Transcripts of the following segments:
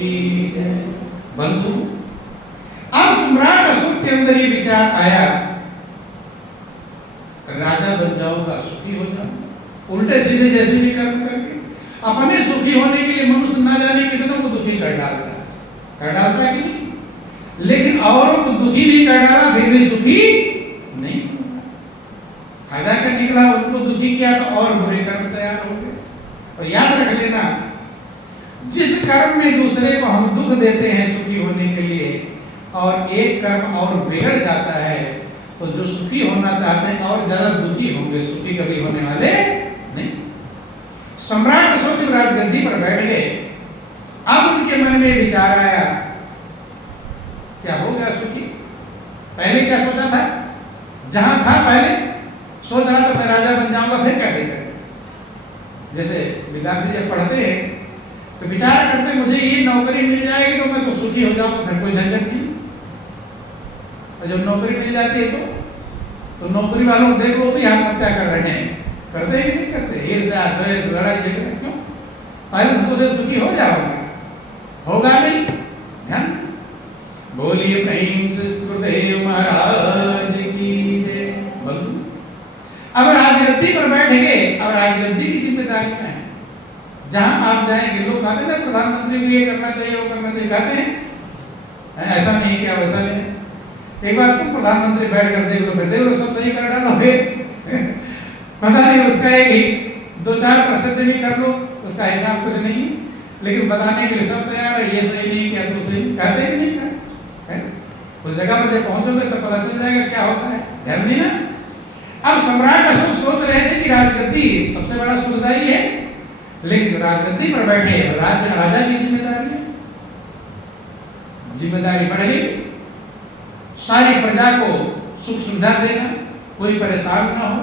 की जय। बंधु, अब सम्राट अशोक के अंदर ये विचार आया, राजा बन जाऊंगा, सुखी हो जाऊंगा, उल्टे सीधे जैसे भी कर्म करके अपने सुखी होने के लिए मनुष्य ना जाने कितनों को दुखी कर डालता है कि नहीं? लेकिन औरों को दुखी भी कर डाला, फिर भी सुखी नहीं होगा। फायदा कर निकला, उनको दुखी किया तो और बुरे कर्म तैयार हो गए। और याद रख लेना, जिस कर्म में दूसरे को हम दुख देते हैं सुखी होने के लिए, और एक कर्म और बिगड़ जाता है, तो जो सुखी होना चाहते हैं और ज्यादा दुखी होंगे, सुखी कभी होने वाले नहीं। सम्राट अशोक जब राजगद्दी पर बैठ गए, अब उनके मन में विचार आया, क्या हो गया सुखी? पहले क्या सोचा था? जहां था पहले सोच रहा था मैं राजा बन जाऊंगा, फिर क्या दिक्कत? जैसे विद्यार्थी जब पढ़ते हैं तो विचार करते मुझे ये नौकरी मिल जाएगी तो मैं तो सुखी हो जाऊंगा, फिर कोई झंझट नहीं। और जब नौकरी मिल जाती है तो नौकरी वालों को देख लो, भी आत्महत्या कर रहे हैं। करते हैं कि नहीं करते? ईर्ष्या, द्वेष, लड़ाई झगड़ा, क्यों? पहले तो सोचे सुखी हो जाओगे, होगा नहीं। ध्यान बोलिए प्रेम से सुखदेव महाराज की जय। बंधु, अब राजगद्दी पर बैठ गए, अब राजगद्दी की जिम्मेदारी है। जहां आप जाएंगे लोग कहते हैं प्रधानमंत्री को ये करना चाहिए, वो करना चाहिए, कहते हैं ऐसा नहीं किया, वैसा नहीं। एक बार तुम प्रधानमंत्री बैठ कर देख लो, फिर देख लो सब सही कर डालो, फिर पता नहीं उसका एक ही 2-4% भी कर लो, उसका हिसाब कुछ नहीं, लेकिन बताने के लिए सब तैयार है, ये सही नहीं किया तो सही, कहते हैं कि नहीं कहते? उस जगह पर जब पहुंचोगे तब पता चल जाएगा क्या होता है। ध्यान देना, अब सम्राट अशोक सोच रहे थे कि राजगद्दी सबसे बड़ा सुखदायी है, लेकिन जो राजगद्दी पर बैठे राजा की जिम्मेदारी है, जिम्मेदारी बढ़ गई। सारी प्रजा को सुख सुविधा देना, कोई परेशान ना हो,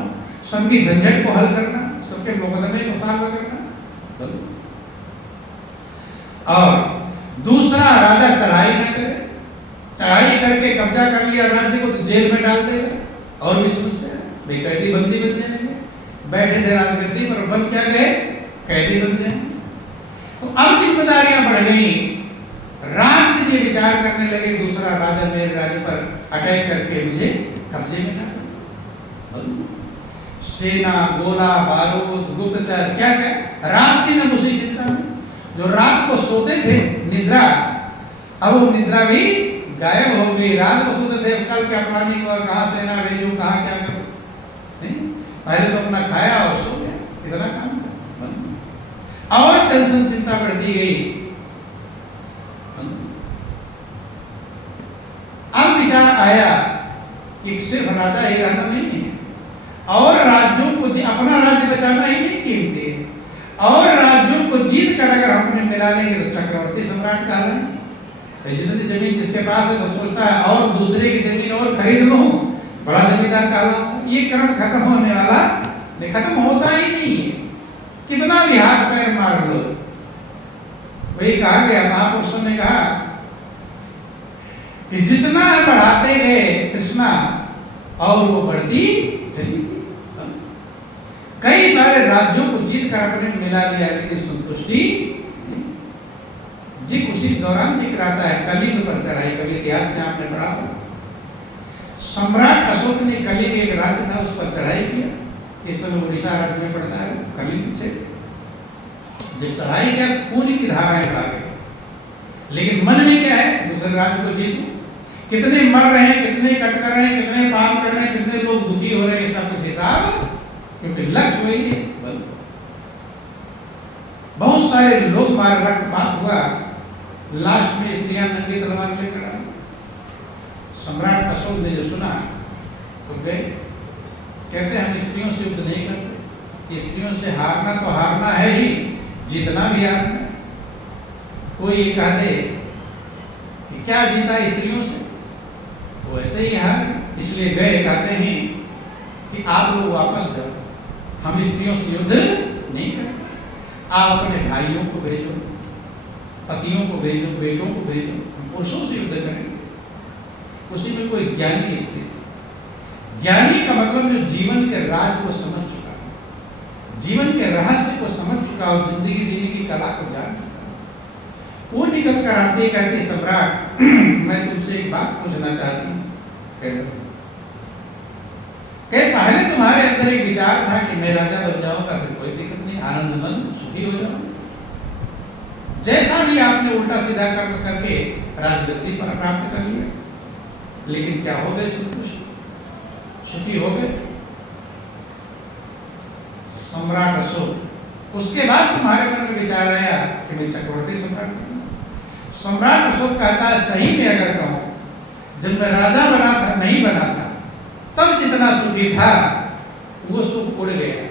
सबकी झंझट को हल करना, सबके मुकदमे को सॉल्व करना। और दूसरा, राजा चढ़ाई न करे, चढ़ाई करके कब्जा कर लिया राज्य को तो जेल में डाल देगा और भी समस्या है, बेकैदी बंदी बन जाएंगे। बैठे थे राजगद्दी पर, बन क्या गए? कैदी बन जाएंगे। तो अब जिम्मेदारियां बढ़ गई, राज के लिए विचार करने लगे, दूसरा राजा मेरे राज्य पर अटैक करके मुझे कब्जे में ला। सेना, गोला बारूद, गुप्तचर, क्या क्या, रात दिन उसी चिंता में। जो रात को सोते थे निद्रा, अब वो निद्रा भी गायब हो गई। रात को सोते थे कल क्या प्लानिंग हुआ, कहाँ सेना भेजूं, कहाँ क्या करूं, नहीं, पहले तो अपना खाया और सो गया, इतना काम था। और टेंशन, चिंता बढ़ती गई। अब विचार आया कि सिर्फ राजा ही रहना नहीं है, और राज्यों को अपना राज्य बचाना ही नहीं कीमती है, और राज्यों को जीत कर अगर हम अपने मिला लेंगे तो चक्रवर्ती सम्राट कहलाएंगे। जितनी जमीन जिसके पास है तो सोचता है और दूसरे की जमीन और खरीद लूं, बड़ा जमींदार कहलाऊं। ये क्रम खत्म होने वाला नहीं, खत्म होता ही नहीं है, कितना भी हाथ पैर मार लो। वही कहा गया, महापुरुषों ने कहा कि जितना बढ़ाते गए तृष्णा और वो बढ़ती चली। कई सारे राज्यों को जीत कर अपने मिला लिया, लेकिन संतुष्टि जी उसी दौरान जिक्र आता है कलिंग पर चढ़ाई। कभी इतिहास में आपने पढ़ा हो, सम्राट अशोक ने कलिंग एक राज्य था उस पर चढ़ाई किया, इस समय उड़ीसा राज्य में पड़ता है कलिंग से। जब चढ़ाई किया खून की धाराएं आ गई, लेकिन मन में क्या है, दूसरे राज्य को जीतूं। कितने मर रहे हैं, कितने कट कर रहे हैं, कितने पाप कर रहे हैं, कितने लोग दुखी हो रहे हैं, इसका कुछ हिसाब, क्योंकि लक्ष्य वही है। बहुत सारे लोग मारे, रक्तपात हुआ, लास्ट में स्त्रियां नंगी तलवार लेकर आई। सम्राट अशोक ने जो सुना तो गए, कहते हम स्त्रियों से युद्ध नहीं करते, स्त्रियों से हारना तो हारना है ही, जीतना भी हारना है। कोई ये कह दे कि क्या जीता स्त्रियों से, वो ऐसे ही हार, इसलिए गए, कहते हैं कि आप लोग वापस जाओ, हम स्त्रियों से युद्ध नहीं करते, आप अपने भाइयों को भेजो, पतियों को भेजो, बेटों को भेजो, हम पुरुषों से युद्ध करेंगे। उसी में कोई ज्ञानी स्त्री थी। ज्ञानी का मतलब जो जीवन के राज को समझ चुका हो, जीवन के रहस्य को समझ चुका हो, जिंदगी जीने की कला को जान चुका हो, वो निकल हकीकत कराती है, कहती सम्राट मैं तुमसे एक बात पूछना चाहती हूँ। पहले तुम्हारे अंदर एक विचार था कि मैं राजा बन जाऊंगा, फिर कोई दिक्कत नहीं, आनंदमंद सुखी हो जाऊंगा। जैसा भी आपने उल्टा सीधा कर्म करके राजगद्दी पर प्राप्त कर लिया, लेकिन क्या हो गए? संतुष्ट, सुखी हो गए। सम्राट अशोक, उसके बाद तुम्हारे मन में विचार आया कि मैं चक्रवर्ती सम्राट बनूंगा। सम्राट अशोक कहता है सही में अगर कहूं, जब मैं राजा बना था, नहीं बना था, तब जितना सुखी था वो सुख उड़ गया।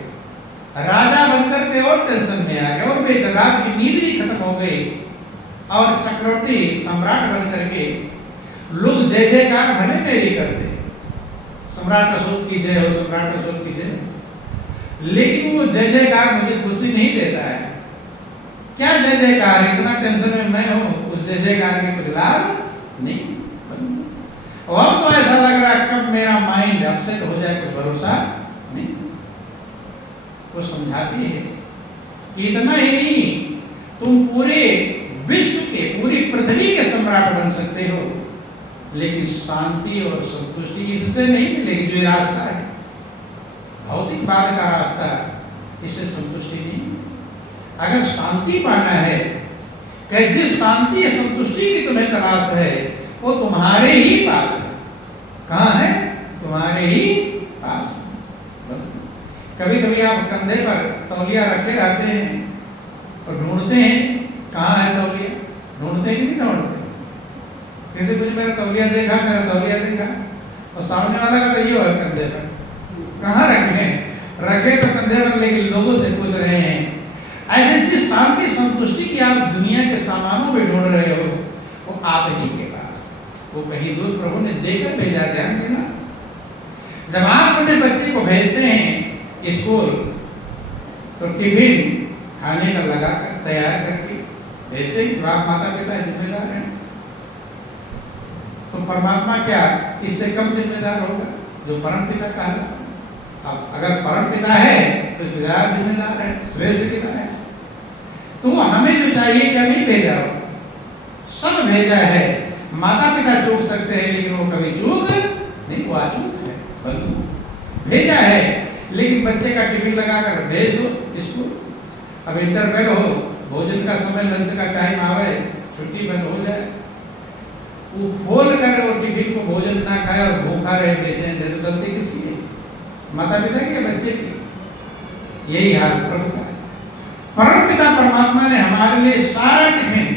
राजा बनकर के और टेंशन में आ गया और बेचारा रात की नींद भी खत्म हो गई। और चक्रवर्ती सम्राट बन करके लोग जय जयकार भले मेरी करते, सम्राट अशोक की जय हो, सम्राट अशोक की जय, लेकिन वो जय जयकार मुझे खुशी नहीं देता है। क्या जय जयकार, इतना टेंशन में मैं हूं, उस जय जयकार के कुछ लाभ नहीं। और तो ऐसा लग रहा है कब मेरा माइंड अपसेट हो जाए, कुछ भरोसा नहीं। वो समझाती है कि इतना ही नहीं, तुम पूरे विश्व के, पूरी पृथ्वी के सम्राट बन सकते हो, लेकिन शांति और संतुष्टि इससे नहीं मिलेगी। जो ये रास्ता है भौतिकवाद का रास्ता, इससे संतुष्टि नहीं। अगर शांति पाना है, कि जिस शांति या संतुष्टि की तुम्हें तलाश है वो तुम्हारे ही पास है। कहाँ है? तुम्हारे ही पास। कभी कभी आप कंधे पर तौलिया रखे रहते हैं और ढूंढते हैं कहाँ है तौलिया, ढूंढते हैं कि नहीं ढूंढते? किसी कुछ मेरा तौलिया देखा, मेरा तौलिया देखा, और सामने वाला का तो ये है कंधे पर, कहाँ रखे? रखे तो कंधे पर, लेकिन लोगों से पूछ रहे हैं। ऐसे जिस शांति संतुष्टि की आप दुनिया के सामानों में ढूंढ रहे हो, वो आप ही के पास, वो कहीं दूर प्रभु ने देकर भेजा। ध्यान देना, जब आप अपने बच्चे को भेजते हैं स्कूल, तो टिफिन खाने का लगाकर तैयार करके भेजते हैं। आप माता पिता जिम्मेदार हैं, तो परमात्मा क्या इससे कम जिम्मेदार होगा? जो परम पिता कहा, अब अगर परम पिता है तो इससे ज्यादा जिम्मेदार है, श्रेष्ठ पिता है। तो हमें जो चाहिए क्या नहीं भेजा हो, सब भेजा है। माता पिता चूक सकते हैं, लेकिन वो कभी चूक नहीं, वो अचूक है, बंधु भेजा है। लेकिन बच्चे का टिफिन लगाकर भेज दो स्कूल, अब इंटरवल हो, भोजन का समय, लंच का टाइम आवे, छुट्टी बंद हो जाए, वो खोल कर वो टिफिन को भोजन ना खाए और भूखा रहे, बेचैन रहे, तो गलती किसकी है? माता पिता की या बच्चे की? यही हाल प्रभु का है। परम पिता परमात्मा ने हमारे लिए सारा टिफिन,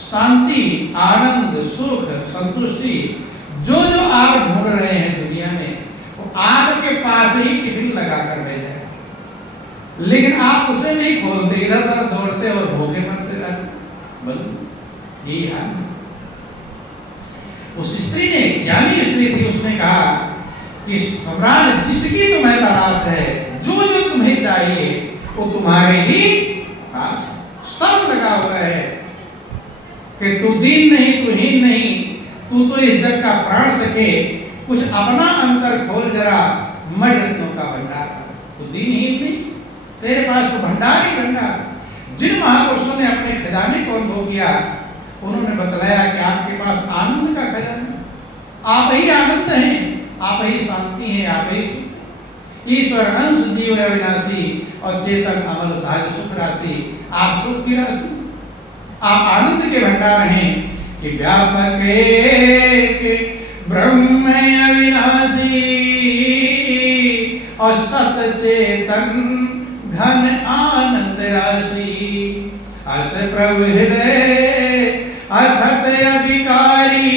शांति, आनंद, सुख, संतुष्टि, जो जो आप ढूंढ रहे हैं दुनिया में, वो आपके पास ही टिफिन लगाकर भेजा है। लेकिन आप उसे नहीं खोलते, इधर उधर दौड़ते और भूखे मरते रहते। बोलो यही हाल। उस स्त्री ने, ज्ञानी स्त्री थी, उसने कहा कि सम्राट जिसकी तुम्हें तलाश है, जो जो तुम्हें चाहिए वो तुम्हारे ही पास सब लगा हुआ है। कि तू दीन नहीं, तू हीन नहीं, तू तो इस जग का प्राण सके, कुछ अपना अंतर खोल जरा, मणि रत्नों का भंडार। तू दीनहीन नहीं, तेरे पास तो भंडार ही भंडार। जिन महापुरुषों ने अपने खजाने को अनुभव किया, उन्होंने बतलाया कि आपके पास आनंद का खजाना, आप ही आनंद हैं, आप ही शांति हैं, आप ही सुख। ईश्वर अंश जीव अविनाशी और चेतन अमल सहज सुख राशि, आप सुख की राशि, आप आनंद के भंडार हैं। कि व्यापक एक ब्रह्म अविनाशी और सत चेतन घन आनंद राशि, अस प्रभु हृदय अछत अभिकारी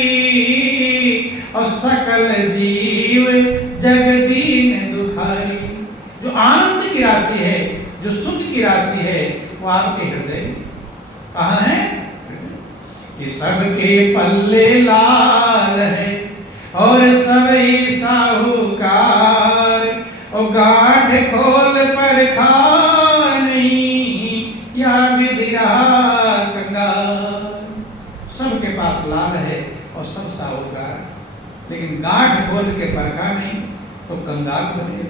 और सकल जीव जगदीन दुखारी। जो आनंद की राशि है, जो सुख की राशि है, वो आपके हृदय में कहाँ है? कि सबके पल्ले लाल है और सब ही साहूकार, और गांठ खोल पर खा नहीं या विधि रहा कंगाल। सबके पास लाल है और सब साहूकार, लेकिन गांठ खोल के परखा नहीं तो कंगाल बने।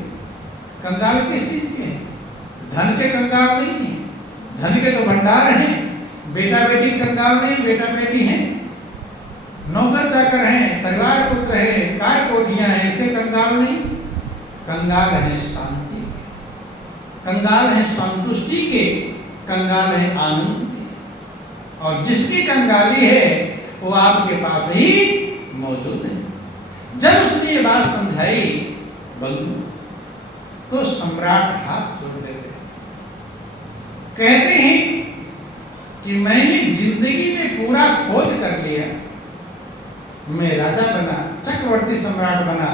कंगाल किस चीज के हैं? धन के कंगाल नहीं है, धन के तो भंडार हैं, बेटा बेटी कंगाल नहीं, बेटा बेटी हैं, नौकर चाकर हैं, परिवार पुत्र है, कार कोठियां हैं, इसके कंगाल नहीं। कंगाल है शांति, कंगाल है संतुष्टि के, कंगाल है आनंद के। और जिसकी कंगाली है वो आपके पास ही मौजूद है। जब उसने ये बात समझाई बंधु, तो सम्राट हाथ जोड़ देते, कहते हैं कि मैंने जिंदगी में पूरा खोज कर लिया, मैं राजा बना, चक्रवर्ती सम्राट बना,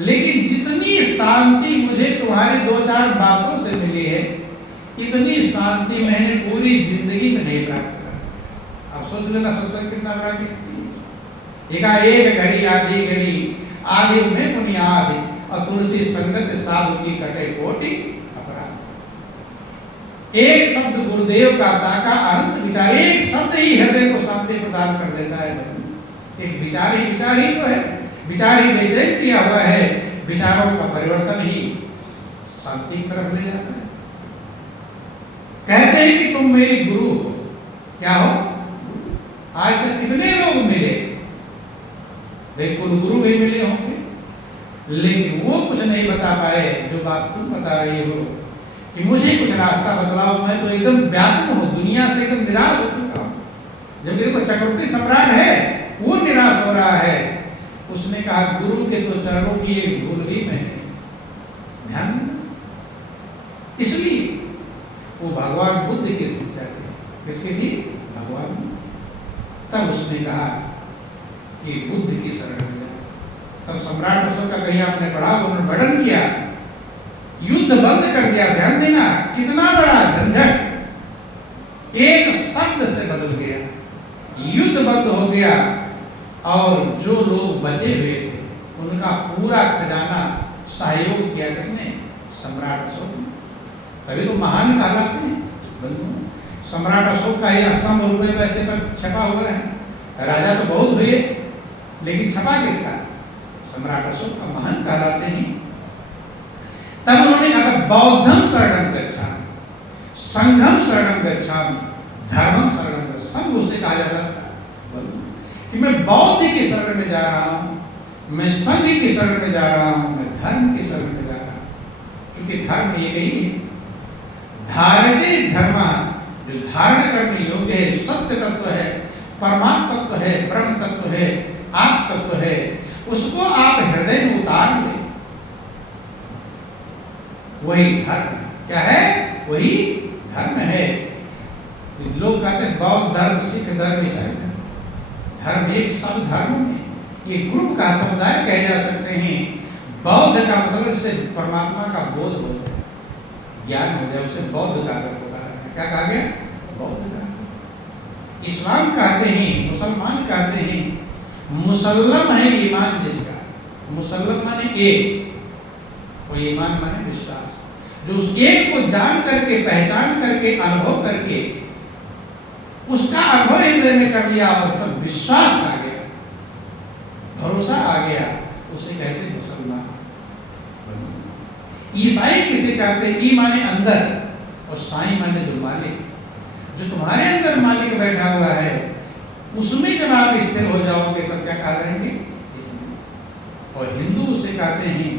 लेकिन जितनी शांति मुझे तुम्हारी दो चार बातों से मिली है, इतनी शांति मैंने पूरी जिंदगी में नहीं प्राप्त कर। अब सोच लेना सत्संग कितना बड़ा कीर्ति। एक घड़ी आधी घड़ी, आधी में बुनियाद, और तुलसी संगत साधु की कटे कोटि अपराध। एक शब्द गुरुदेव का ताका अनंत विचार, एक शब्द ही हृदय को शांति प्रदान कर देता है। एक विचार ही तो है, विचार ही बेचैन किया हुआ है, विचारों का परिवर्तन ही शांति की तरफ ले जाता है। कहते हैं कि तुम मेरी गुरु हो, क्या हो? आज तक कितने लोग मिले, वे कुलगुरु भी मिले होंगे, लेकिन वो कुछ नहीं बता पाए जो बात तुम बता रही हो कि मुझे कुछ रास्ता बतलाओ, मैं तो एकदम व्याकुल हूँ, दुनिया से एकदम निराश हो चुका हूँ। जब देखो चक्रवर्ती सम्राट है वो निराश हो रहा है, उसने कहा गुरु के तो चरणों की एक धूल भी मैं ध्यान। इसलिए वो भगवान बुद्ध के शिष्य थे। किसके थी? भगवान। तब उसने कहा कि बुद्ध की शरण में जाए। तब सम्राट अशोक का कहीं आपने पढ़ा, उन्होंने वर्णन किया, युद्ध बंद कर दिया। ध्यान देना कितना बड़ा झंझट एक शब्द से बदल गया, युद्ध बंद हो गया, और जो लोग बचे हुए थे उनका पूरा खजाना सहयोग किया किसने? सम्राट अशोक ने। तभी तो महान कहलाते हैं। सम्राट अशोक का ही स्तंभ रुपये पैसे पर छपा हुआ है। राजा तो बहुत हुए, लेकिन छपा किसका? सम्राट अशोक का, महान कहलाते हैं। तब उन्होंने कहा था बौद्धम शरणं गच्छामि, संघम शरणं गच्छामि, धर्मम शरणं गच्छामि। संघ उसे कहा जाता था कि मैं बौद्ध की शरण में जा रहा हूँ, मैं संघ की शरण में जा रहा हूँ, मैं धर्म की शरण में जा रहा हूँ। क्योंकि धर्म एक ही है, धारते धर्म, जो धारण करने योग्य है, जो सत्य तत्व है, परमात्म तत्व है, ब्रह्म तत्व है, आत्म तत्व है, उसको आप हृदय में उतार ले, वही धर्म। क्या है? वही धर्म है। लोग कहते हैं बौद्ध धर्म, सिख धर्म, ईसाई धर्म। धर्म एक सब धर्म में ये ग्रुप का समुदाय कहे जा सकते हैं। बौद्ध का मतलब से परमात्मा का बोध हो जाए, ज्ञान हो जाए, उसे बौद्ध का क्या कहा गया? बौद्ध का। इस्लाम कहते हैं, मुसलमान कहते हैं, मुसल्लम है ईमान जिसका। मुसल्लम माने एक, और ईमान माने विश्वास। जो उस एक को जान करके, पहचान करके, अनुभव करके, उसका अनुभव हृदय में कर लिया और उस पर विश्वास आ गया, भरोसा आ गया, उसे कहते हैं मुसलमान। ईसाई किसे कहते हैं? ई माने अंदर, और साई माने जो मालिक। जो तुम्हारे अंदर मालिक बैठा हुआ है, उसमें जब आप स्थिर हो जाओगे तब क्या कह रहेंगे? और हिंदू उसे कहते हैं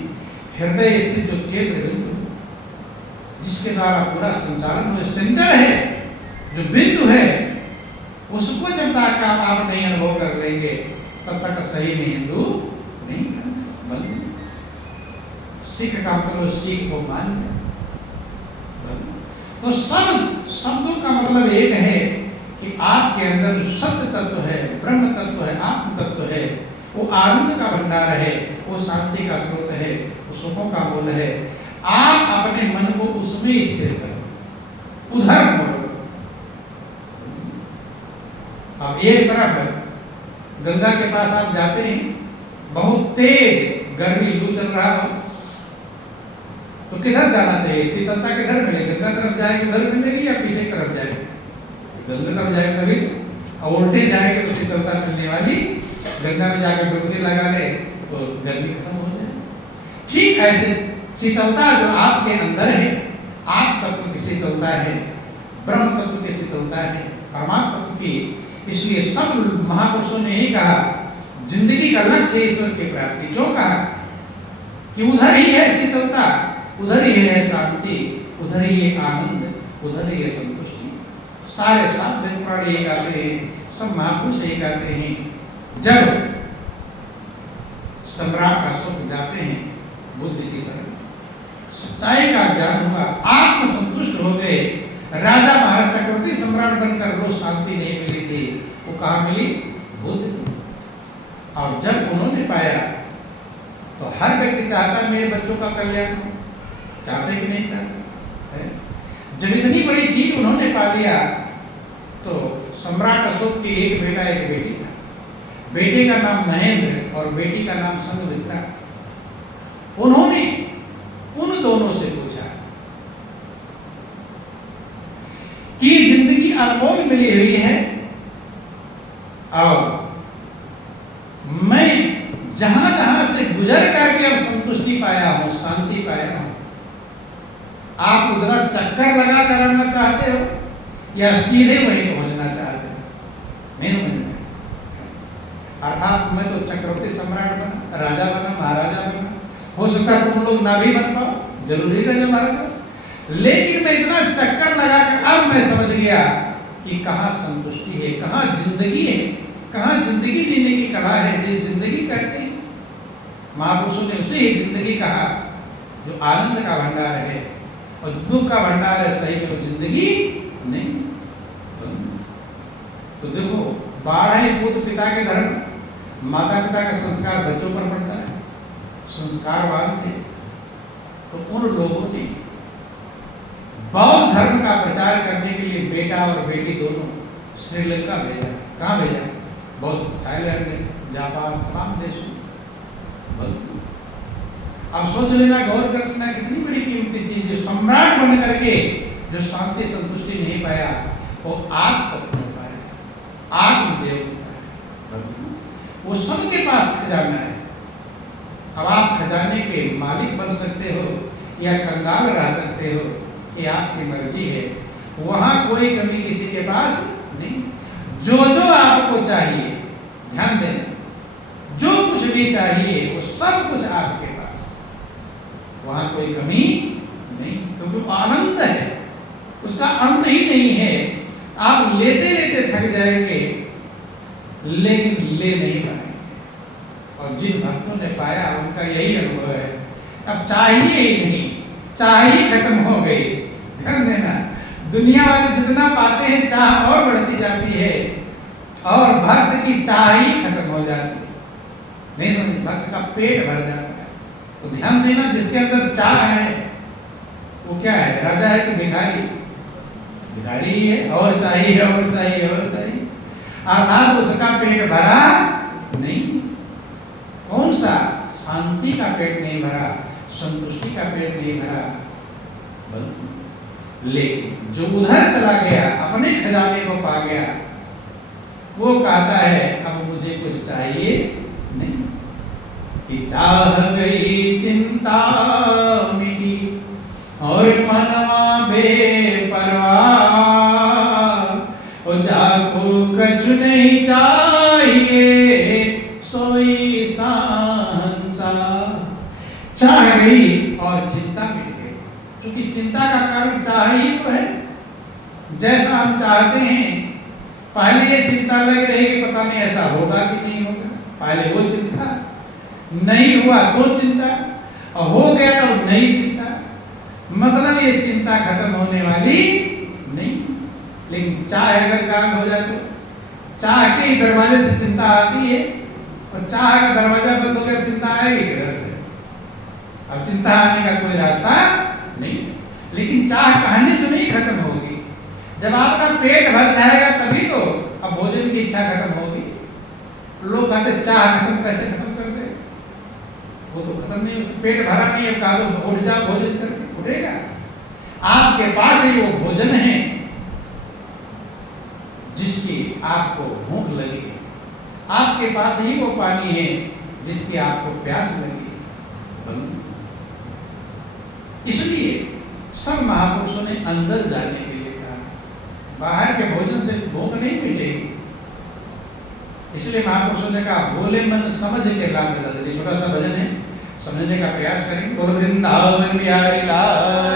हृदय स्थित जो केंद्र बिंदु, जिसके द्वारा पूरा संचालन में सेंटर है, जो बिंदु है, उसको जब तक आप नहीं अनुभव कर लेंगे तब तक सही में हिंदू नहीं बन। सिख का मतलब सिख को मान। तो सब शब्दों का मतलब एक है कि आपके अंदर जो सत्य तत्व है, ब्रह्म तत्व है, आत्म तत्व है, वो आनंद का भंडार है, वो शांति का स्रोत है, वो सुखों का मूल है। आप अपने मन को उसमें स्थिर करो, उधर मोड़ो। अब एक तरफ गंगा के पास आप जाते हैं, बहुत तेज गर्मी लू चल रहा हो, तो किधर जाना चाहिए? शीतलता किधर मिले? गंगा तरफ जाएंगे उधर मिलेगी, या पीछे की तरफ जाएंगे? गंगा तरफ जाएंगे तभी, और उल्टे जाएंगे तो शीतलता मिलने वाली। गंगा में जाकर डुबकी लगा ले तो गर्मी खत्म हो जाए। ठीक ऐसे शीतलता जो आपके अंदर है, आत्म तत्व की शीतलता है, ब्रह्म तत्व की शीतलता है, परमात्मा तत्व की। इसलिए सब महापुरुषों ने यही कहा जिंदगी का लक्ष्य है ईश्वर की प्राप्ति। क्यों कहा कि उधर ही है शीतलता, उधर ही है शांति, उधर ही है आनंद, उधर ही है संतुष्टि। सारे सात वेद पुराण यही कहते हैं, सब महापुरुष यही कहते हैं। जब सम्राट अशोक जाते हैं बुद्ध की शरण, सच्चाई का ज्ञान हुआ, आत्म संतुष्ट हो गए। राजा महाराज चक्रवर्ती सम्राट बनकर रोज शांति नहीं मिली थी, वो कहाँ मिली? बुद्ध को। और जब उन्होंने पाया तो हर व्यक्ति चाहता मेरे बच्चों का कल्याण हो, चाहते कि नहीं चाहते? जब इतनी बड़ी चीज उन्होंने पा लिया तो सम्राट अशोक के एक बेटा एक बेटी था। बेटे का नाम महेंद्र और बेटी का नाम संघमित्रा। उन्होंने उन दोनों से पूछा कि जिंदगी अनमोल मिली हुई है और मैं जहां जहां से गुजर करके अब संतुष्टि पाया हूं, शांति पाया हूं, आप उधर चक्कर लगा कर आना चाहते हो या सीधे वहीं पहुंचना चाहते हो? नहीं समझ में? अर्थात मैं तो चक्रवर्ती सम्राट बना, राजा बना, महाराजा बना, हो सकता है तुम लोग ना भी बन पाओ, जरूरी राजा महाराजा, लेकिन मैं इतना चक्कर लगाकर अब मैं समझ गया कि कहाँ संतुष्टि है, कहाँ जिंदगी है, कहाँ जिंदगी जीने की कला है, जिस जिंदगी कहते हैं। महापुरुषों ने उसे ही जिंदगी कहा जो आनंद का भंडार है, और दुख का भंडार है सही में वो जिंदगी नहीं। तो देखो, बाढ़ है पुत्र पिता के धर्म, माता पिता का संस्कार बच्चों पर पड़ता है, संस्कारवान थे। तो उन लोगों ने बौद्ध धर्म का प्रचार करने के लिए बेटा और बेटी दोनों श्रीलंका भेजा। कहाँ भेजा? बौद्ध थाईलैंड में, जापान, तमाम देशों में। अब सोच लेना, गौर कर लेना, कितनी बड़ी कीमती चीज। जो सम्राट बन करके जो शांति संतुष्टि नहीं पाया वो आत्म तत्व हो पाया, आत्मदेव हो पाया। वो सबके पास खजाना है। अब आप खजाने के मालिक बन सकते हो या कंगाल रह सकते हो, ये आपकी मर्जी है। वहां कोई कमी किसी के पास नहीं। जो जो आपको चाहिए, ध्यान देना, जो कुछ भी चाहिए वो सब कुछ आपके पास है। वहां कोई कमी नहीं, क्योंकि वो अनंत है, उसका अंत ही नहीं है। आप लेते लेते थक जाएंगे लेकिन ले नहीं पाएंगे। और जिन भक्तों ने पाया उनका यही अनुभव है, अब चाहिए ही नहीं, चाह ही खत्म हो गई। ध्यान देना, दुनिया वाले जितना पाते हैं चाह और बढ़ती जाती है और भक्त की चाह ही खत्म हो जाती है। नहीं समझ, भक्त का पेट भर जाता है। तो ध्यान देना, जिसके अंदर चाह है वो क्या है? राजा है कि भिखारी? भिखारी ही है, और चाहिए और चाहिए और चाहिए, अर्थात उसका पेट भरा नहीं। कौन सा? शांति का पेट नहीं भरा, संतुष्टि का पेट नहीं भरा। लेकिन जो उधर चला गया, अपने खजाने को पा गया, वो कहता है अब मुझे कुछ चाहिए नहीं। कि चाह गई चिंता मिटी और मनवा बेपरवाह, और जाको कछु नहीं चाहिए सोई सांसा। चाह गई और चिंता मिट गई, क्योंकि चिंता का कारण चाह ही तो है। जैसा हम चाहते हैं, पहले ये चिंता लगी रहेगी पता नहीं ऐसा होगा कि नहीं होगा, पहले वो चिंता, नहीं हुआ तो चिंता, और हो गया तब नई चिंता। मतलब ये चिंता खत्म होने वाली नहीं। लेकिन चाह अगर काम हो जाए तो चाह के ही दरवाजे से चिंता आती है, और चाह का दरवाजा बंद हो गया, चिंता आएगी किधर से? अब चिंता आने का कोई रास्ता नहीं। लेकिन चाह कहने से नहीं खत्म होगी, जब आपका पेट भर जाएगा तभी तो अब भोजन की इच्छा खत्म होगी। लोग कहते चाह खत्म, कैसे खत्म कर दे? वो तो खत्म नहीं, उससे पेट भरा नहीं है, कहा तो उठ जा भोजन करके, उठेगा? आपके पास ही वो भोजन है जिसकी आपको भूख लगी, आपके पास ही वो पानी है जिसकी आपको प्यास लगी। इसलिए सब महापुरुषों ने अंदर जाने के लिए कहा बाहर के भोजन से भूख नहीं मिटेगी। इसलिए महापुरुषों ने कहा भोले मन समझ के लाग लग। छोटा सा भजन है, समझने का प्रयास करें। और वृंदावन बिहारी लाल।